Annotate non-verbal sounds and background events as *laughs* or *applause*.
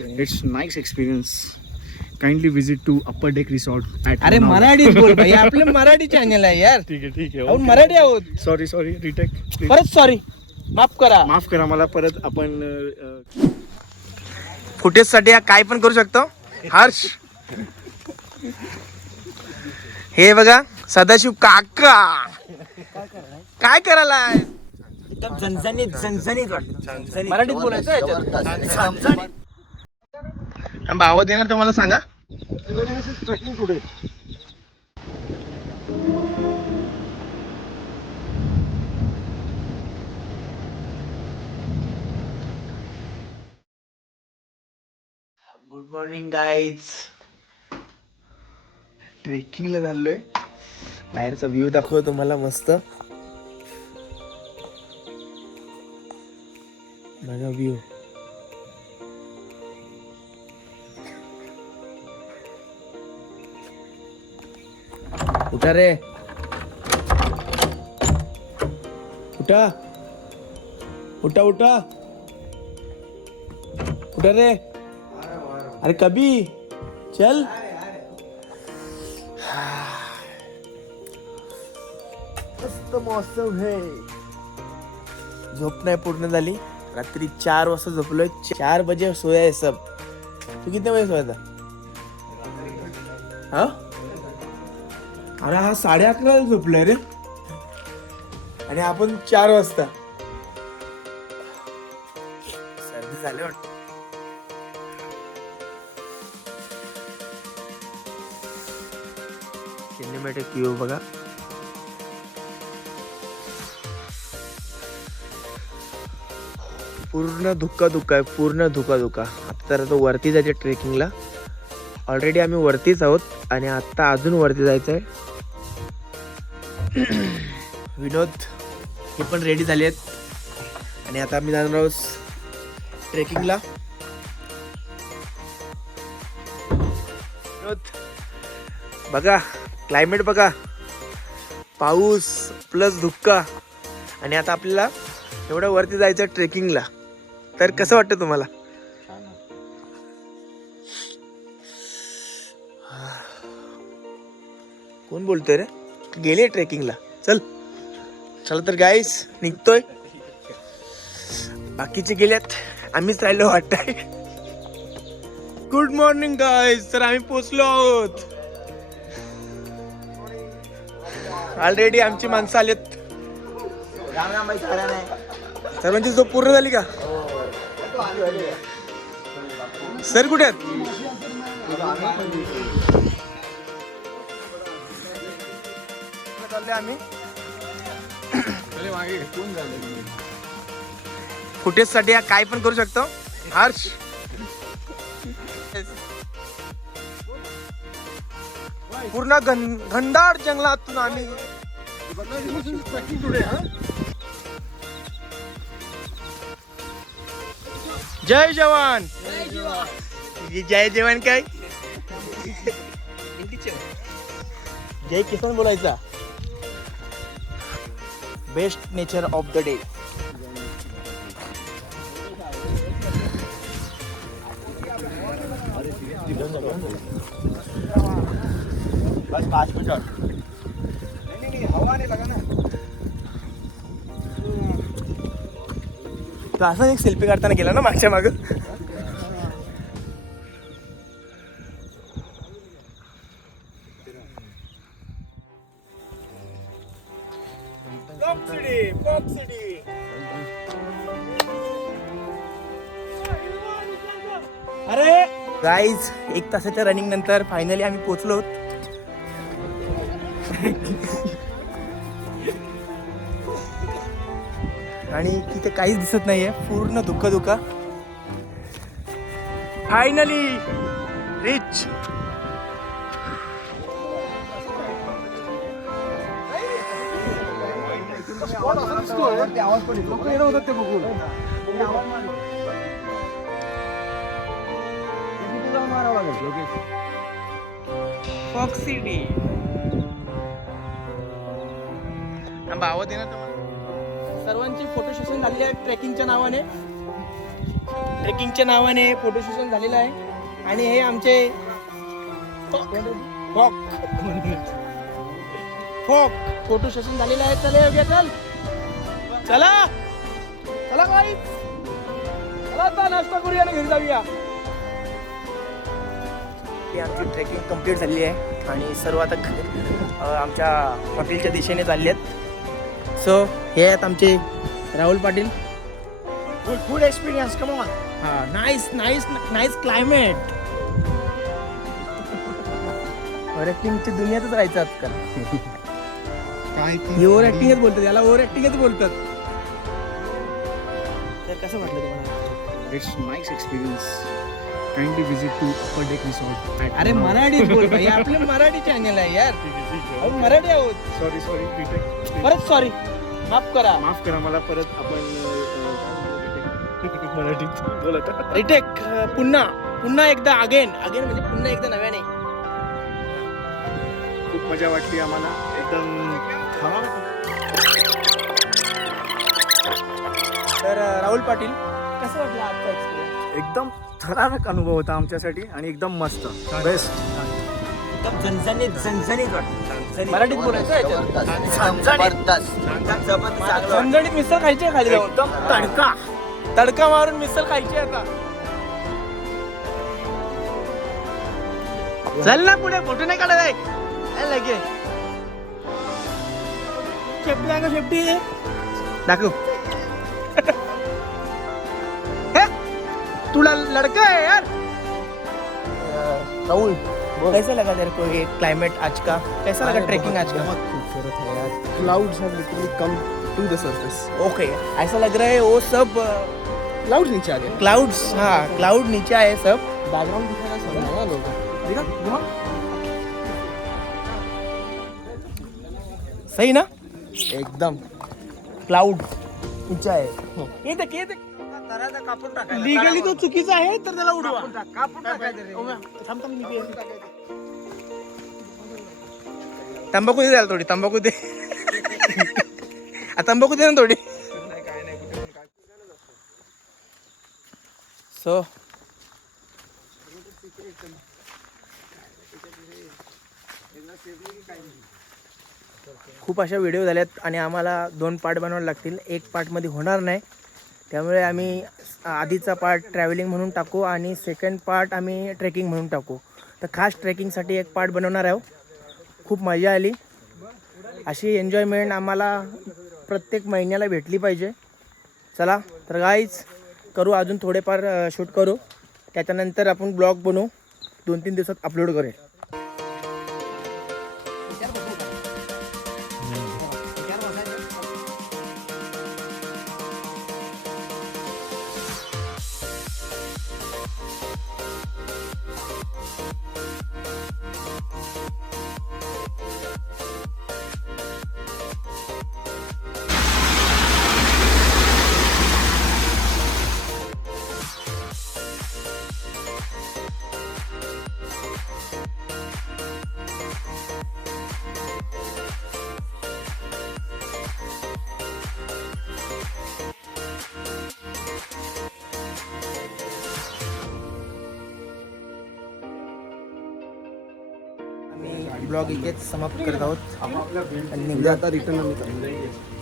It's nice experience kindly visit to upper deck resort अरे मराठीत बोल भाई *laughs* आपलं मराठी चॅनल आहे यार. ठीक आहे ठीक आपण मराठी आहोत. सॉरी सॉरी रिटेक परत सॉरी माफ करा. माफ करा मला परत आपण फुटेजसाठी काय पण करू शकतो? हर्ष. हे बघा सदाशिव काका. काय करायला झणझणीत झणझणीत वाटत. मराठीत बोलायचं आवाज येणार तुम्हाला सांगा? गुड मॉर्निंग गाईज ट्रेकिंगला चाललोय. बाहेरचा व्ह्यू दाखवतो तुम्हाला मस्त. बघा व्ह्यू उठा रे. उठा. उठा उठा. उठा रे. अरे कभी? चल. मस्त मौसम है. झोप नाही पूर्ण झाली. रात्री चार वाजता झोपलोय. चार बजे सोया सब. तू किती बजे सोया हा? अरे हा साडे अकराला झोपलाय रे. आणि आपण चार वाजता. सर्दी झाली वाटत. सिनेमॅटिक व्ह्यू बघा. पूर्ण धुक्का धुक्का आहे पूर्ण धुका धुका आता तर तो वरती जायचे ट्रेकिंगला ऑलरेडी आम्ही वरतीच आहोत आणि आत्ता अजून वरती जायचं आहे *clears throat* विनोद हे पण रेडी झाले आहेत आणि आता आम्ही जाणार आहोत ट्रेकिंगला विनोद बघा क्लायमेट बघा. पाऊस प्लस धुक्का. आणि आता आपल्याला एवढं वरती जायचं ट्रेकिंगला तर कसं वाटतं तुम्हाला? कोण बोलतोय रे? गेले ट्रेकिंगला. चल. चला तर गाईस निघतोय. बाकीचे गेल्यात आम्हीच राहिलो वाटतंय. गुड मॉर्निंग गाईस तर आम्ही पोचलो आहोत. ऑलरेडी आमची माणसं आलेत. सर्वांची झोप पूर्ण झाली का? सर कुठे आहेत? चालले आम्ही. फुटेजसाठी काय पण करू शकतो. हर्ष. पूर्ण घन घनदाट जंगलातून आम्ही. जय जवान. जय जवान काय? जय किसान बोलायचा. Best nature of the day. बस पाच मिनिट तर असं एक सेल्फी काढताना गेला ना मागच्या मागं? अरे! गाईज एक तासाच्या रनिंग नंतर फायनली आम्ही पोहोचलो. आणि तिथे काहीच दिसत नाहीये. पूर्ण धुका धुका फायनली रिच फॉक्स सिटी आवाज येणार सर्वांची फोटो सेशन झालेली आहे ट्रेकिंगच्या नावाने. ट्रेकिंगच्या नावाने फोटो सेशन झालेलं आहे. आणि हे आमचे फॉक फॉक फोटो सेशन झालेलं आहे. चला योग्य चल. चला. चला काही चला आता नाश्ता करूया आणि घरी जाऊया. ही आमची ट्रेकिंग कंप्लीट झालेली आहे आणि सर्व आता आमच्या हॉटेलच्या दिशेने चालले आहेत. सो हे आहेत आमचे Rahul Patil. Good good experience come on हा नाईस नाईस नाईस क्लायमेट ऍक्टिंगची दुनियातच राहायचं आजकाल. *laughs* काय ओव्हर ऍक्टिंगच बोलतात याला ओव्हर ऍक्टिंगच बोलतात. तर कसं वाटलं तुम्हाला? It's nice experience kindly visit to upper deck resort अरे मराठीत बोल भाई *laughs* आपलं मराठी चॅनल आहे यार. आपण मराठी आहोत. सॉरी सॉरी परत सॉरी माफ करा. माफ करा मला परत आपण अ, अ, मराठीत बोलत रिटेक पुन्हा पुन्हा एकदा अगेन अगेन म्हणजे पुन्हा एकदा नव्याने. खूप मजा वाटली आम्हाला. एकदम तर अं, राहुल पाटील कसं वाटलं आजचा एक्सपिरियन्स एकदम थरारक अनुभव होता आमच्यासाठी आणि एकदम मस्त. बेस्ट एकदम झणझणीत झणझणीत वाटलं मराठीत बोलायचं मिसळ खायची आहे खाली जाऊन. एकदम तडका. तडका मारून मिसळ खायची आहे आता. चल ना पुढे फोटो नाही काढत आहे. काय लगे. शेपटी आहे का शेपटी दाखव. तुला लड़का है यार। राहुल कैसा लगा तेरे को ये क्लाइमेट आज का? कैसा लगा ट्रेकिंग आज का? बहुत खूबसूरत है यार। Clouds have literally come to the surface okay ऐसा लग रहा है वो सब क्लाउड्स नीचे आ गए। क्लाउड्स हाँ क्लाउड नीचे आए सब। बैकग्राउंड दिखाना समझ ना लोग दिखा सही ना? एकदम। क्लाउड नीचे आहे हे। लिगली तो चुकीचा आहे तर त्याला उडवा. थांब, थांब, मी दे. तंबाखू दे त्याला थोडी तंबाखू दे. आ, तंबाखू दे ना थोडी. सो. खूप अशा व्हिडिओ झाल्यात आणि आम्हाला दोन पार्ट बनवावे लागतील. एक पार्टमध्ये होणार नाही. त्यामुळे आम्ही आधीचा पार्ट ट्रॅव्हलिंग म्हणून टाकू आणि सेकंड पार्ट आम्ही ट्रेकिंग म्हणून टाकू. तर खास ट्रेकिंगसाठी एक पार्ट बनवणार आहोत. खूप मजा आली. अशी एन्जॉयमेंट आम्हाला प्रत्येक महिन्याला भेटली पाहिजे. चला तर गाईच करू अजून थोडेफार शूट करू. त्याच्यानंतर आपण ब्लॉग बनवू. दोन तीन दिवसात अपलोड करेल. आम्ही ब्लॉग इथेच समाप्त करत आहोत आणि निघूया आता रिटर्न आम्ही चाललो.